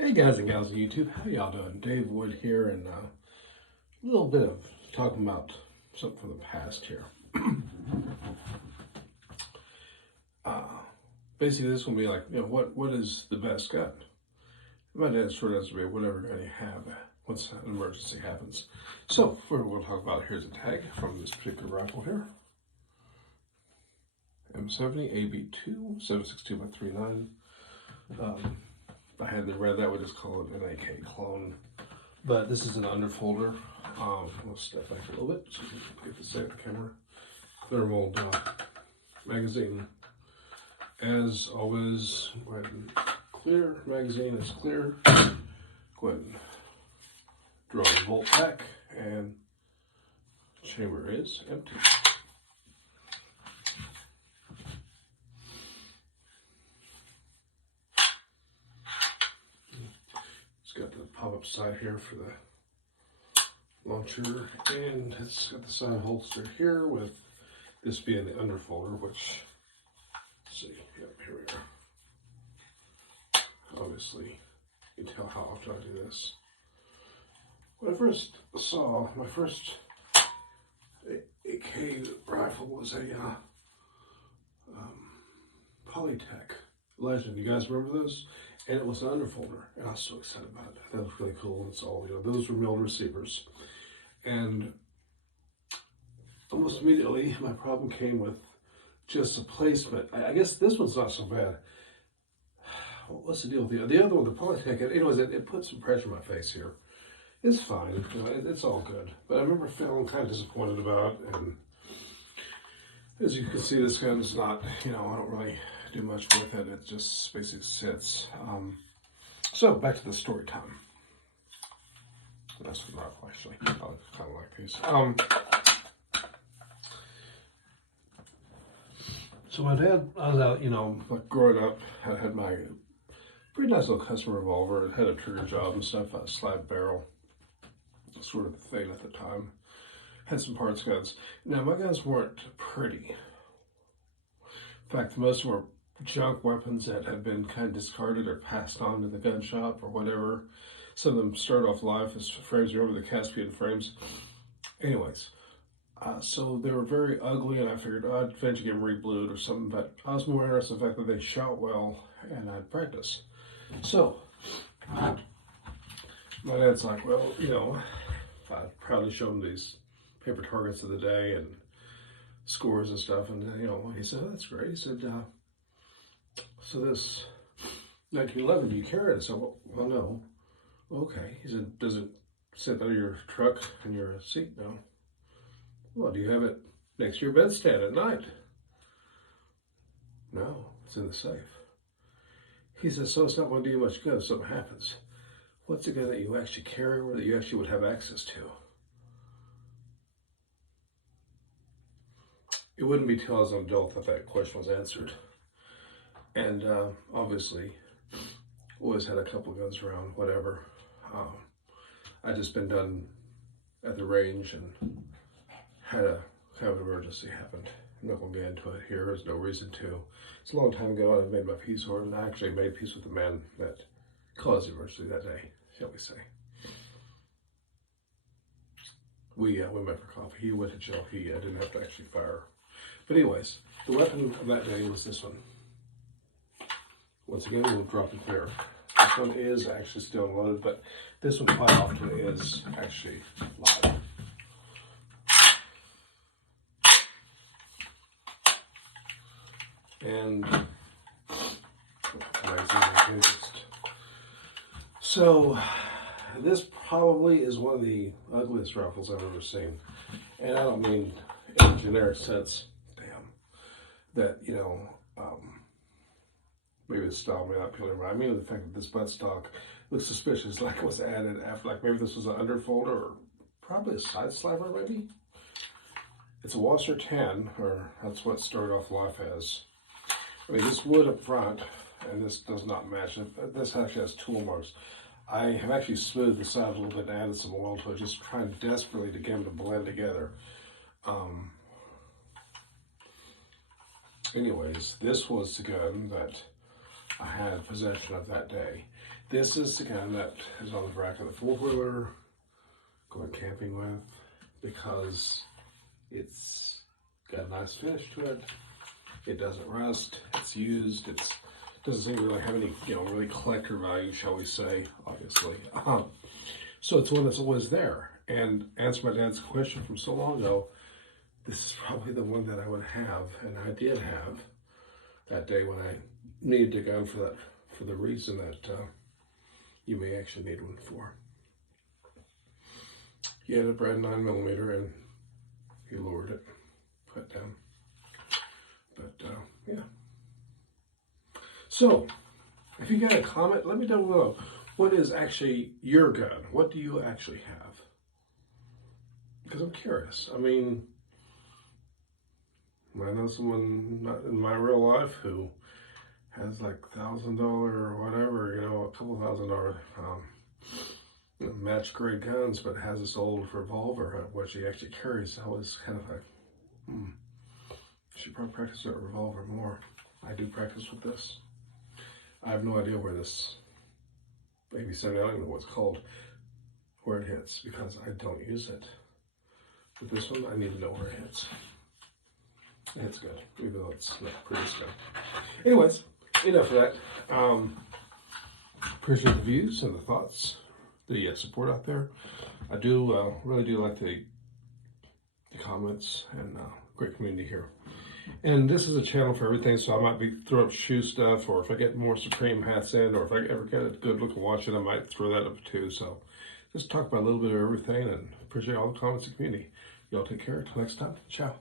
Hey guys and gals on YouTube, how y'all doing? Dave Wood here, and a little bit of talking about something from the past here. uh, Basically, this will be like, what is the best gun? My dad sort of has to be whatever gun you have once an emergency happens. So, what we'll talk about here's a tag from this particular rifle here. M70 AB2 762x39. If I hadn't read that, would just call it an AK clone. But this is an underfolder. Let's step back a little bit so we can get this at the camera. Thermal magazine. As always, go ahead and clear. Magazine is clear. Go ahead and draw the bolt back, and chamber is empty. Got the pop-up side here for the launcher, and it's got the side holster here with this being the underfolder, which, let's see, yep, here we are. Obviously, you can tell how often I do this. When I first saw my first AK rifle was a Polytech Legend. You guys remember those? And it was an underfolder, and I was so excited about it. That was really cool. It's all, those were milled receivers. And almost immediately, my problem came with just the placement. I guess this one's not so bad. What's the deal with the other one, the Polytech? Anyways, it put some pressure on my face here. It's fine. It's all good. But I remember feeling kind of disappointed about it. And as you can see, this gun's not, I don't really do much with it. It just basically sits. So back to the story time. That's from the rifle, actually. I kind of like these. So my dad, I was out, like growing up, I had my pretty nice little custom revolver. It had a trigger job and stuff, a slide barrel, sort of thing at the time. Had some parts guns. Now my guns weren't pretty. In fact, most of them were junk weapons that had been kind of discarded or passed on to the gun shop or whatever. Some of them started off life as frames. You remember the Caspian frames? Anyways, so they were very ugly, and I figured I'd eventually get them re-blued or something, but I was more interested in the fact that they shot well and I'd practice. So, my dad's like, well, I'd proudly show him these paper targets of the day and scores and stuff, and he said, oh, that's great. He said, so this 1911, do you carry it? I said, well, no. Okay. He said, does it sit under your truck in your seat? No. Well, do you have it next to your bedstand at night? No, it's in the safe. He says, so it's not going to do you much good if something happens. What's the gun that you actually carry or that you actually would have access to? It wouldn't be till I was an adult that that question was answered. And obviously, always had a couple guns around, whatever. I just been done at the range and had a kind of emergency happened. I'm not going to get into it here. There's no reason to. It's a long time ago, and I made my peace with it, and I actually made peace with the man that caused the emergency that day, shall we say. We met for coffee. He went to jail. I didn't have to actually fire. But anyways, the weapon of that day was this one. Once again, we'll drop it there. This one is actually still loaded, but this one quite often is actually live. And so this probably is one of the ugliest rifles I've ever seen. And I don't mean in a generic sense, that, maybe the style may not appeal to everybody. I mean the fact that this buttstock looks suspicious, like it was added after, like maybe this was an underfolder or probably a side slabber maybe. It's a Wasser 10, or that's what started off life as. I mean, this wood up front, and this does not match. This actually has tool marks. I have actually smoothed the side a little bit and added some oil to it, just trying desperately to get them to blend together. Anyways, this was the gun that I had possession of that day. This is the gun that is on the rack of the four-wheeler, going camping with, because it's got a nice finish to it. It doesn't rust. It's used. It doesn't seem to really have any, really collector value, shall we say, obviously. So it's one that's always there. And answer my dad's question from so long ago, this is probably the one that I would have, and I did have that day when I needed a gun for the reason that you may actually need one for. He had a Brad 9mm and he lowered it, put it down. But yeah. So, if you got a comment, let me know below. What is actually your gun? What do you actually have? Because I'm curious. I mean, I know someone not in my real life who has like $1,000 or whatever, a couple $1,000 match grade guns, but has this old revolver, which he actually carries. I was kind of like, should probably practice that revolver more. I do practice with this. I have no idea where this maybe I don't even know what it's called, where it hits, because I don't use it. With this one, I need to know where it hits. It hits good, even though it's not pretty good. Anyways, enough of that. Appreciate the views and the thoughts, the support out there. I do really do like the comments, and great community here. And this is a channel for everything, so I might be throwing up shoe stuff, or if I get more Supreme hats in, or if I ever get a good looking watch in, I might throw that up too. So just talk about a little bit of everything, and appreciate all the comments and community. Y'all take care. Until next time. Ciao.